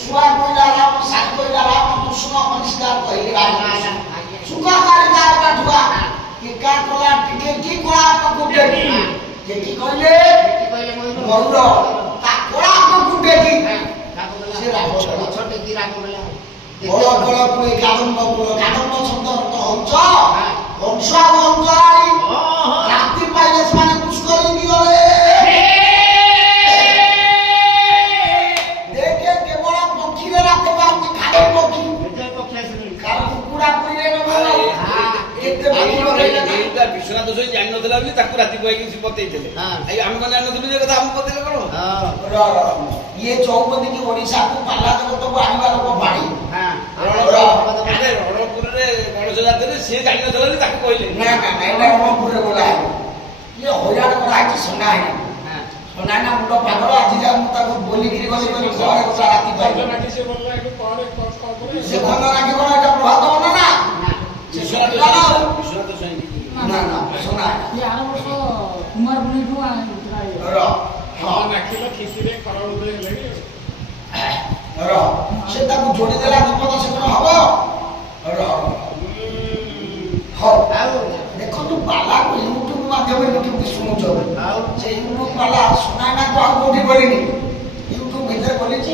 सुआ कोइला राम साई कोइला राम कृष्ण परिष्कार कहि राम सुखाकारी कार काठुआ कि का कोला टिके की कोला को गुटेकी जे की कहले मयूर ता कोला को गुटेकी से राम छोटे की राम बोला বড় বড় করে কাদম্ব শব্দ অর্থ হংস হংস অঞ্চলারি রাত্রি পাইলে মানে পুষ্করিণী গলে দেখে কেবল পক্ষীরে রাখতে পারছি খালি পক্ষী কারণ কুকুড়া পুরিলে এতে এইটা বিশ্বনাথ দোষই জানি নଥିଲା ବୋଲି ତାକୁ ରାତି କହିକି ବତେଇଥିଲେ ଆଇ ଆମେ ମାନେ ଜାଣିନଥିଲୁ ଯେ କଥା ଆମକୁ ବତେଇଲେ କଣ ଇଏ ଚୌପଦୀ କି ଓଡ଼ିଶା କୁ ପାଲା ଜଗତକୁ ଆଣିବା ଲୋକ ବାଡ଼ି ରଣପୁରରେ ଗଣେଶ ଯାତ୍ରାରେ ସିଏ ଜାଣି ନଥିଲା ବୋଲି ତାକୁ କହିଲେ ନା ନା ନା ଏଇଟା ରଣପୁରରେ ଗଲା ଇଏ ହଇରାଣ କରାହେଇଛି ସନା ହେଇନି ସନା ନା ମୁଣ୍ଡ ପାଗଳ ଆଜି ଯା ମୁଁ ତାକୁ ବୋଲିକିରି ଗଲି ଘରେ ଗୋଟା ରାତି ପାଇଲି ସେ ଖଣ୍ଡ ରାଗି କଣ ଏଇଟା ପ୍ରଭାତ ହବ ନା ବିଶ୍ୱନାଥ ସ୍ୱାଇଁ ନା ନା ସନା ଇଏ ଆର ବର୍ଷ କୁମାର ପୁନେଇଠୁ ହଁ ନାଖିଲ ଖିସିରେ ଖରାଳ ହେଲେଣି ସେ ତାକୁ ଯୋଡ଼ି ଦେଲା ବିପଦ ସେକର ହବ ହଉ ଦେଖନ୍ତୁ ବାଲାକୁ ୟୁଟ୍ୟୁବ ମାଧ୍ୟମରେ କେମିତି ଶୁଣୁଛ ସେ ୟୁଟ୍ୟୁବ ବାଲା ଶୁଣାଇନାକୁ ଆଉ କୋଉଠି ବୋଲିନି ୟୁଟ୍ୟୁବ ଭିତରେ ବୋଲିଛି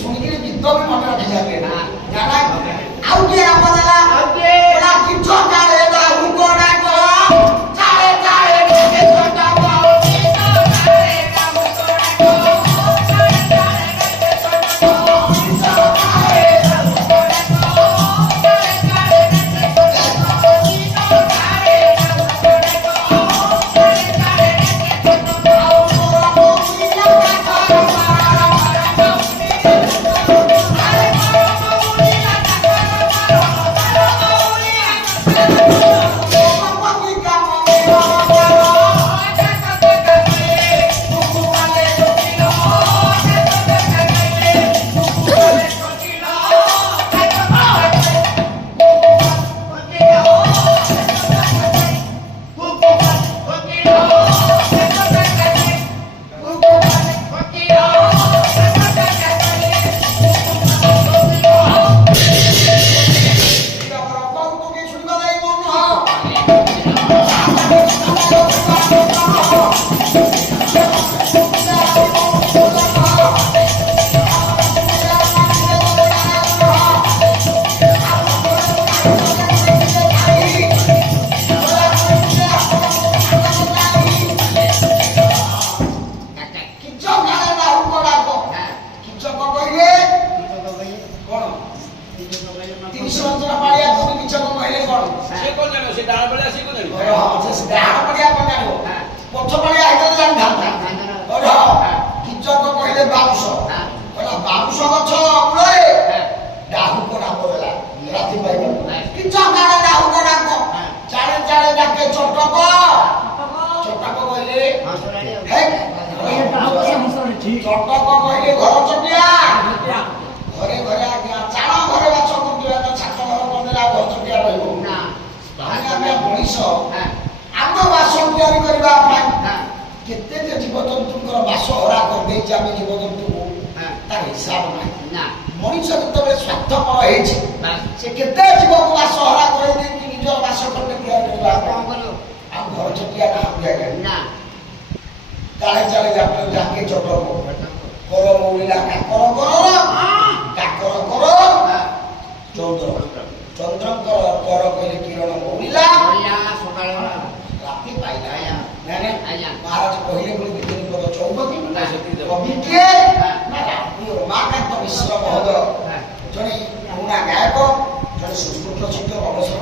ଶୁଣିକିରି ଗୀତ ବି ମନେ ରଖିଯାବେ ଆଉ କିଏ ରାମ ଦେଲା କିଛ କାଳେ ରାହୁ ଗୋଡାକ ଚାଳେ ଚାଳେ ଜଣେ ପୁରୁଣା ଗାୟକ ଜଣେ ସଂସ୍କୃତ ଶିକ୍ଷକ ଅବସର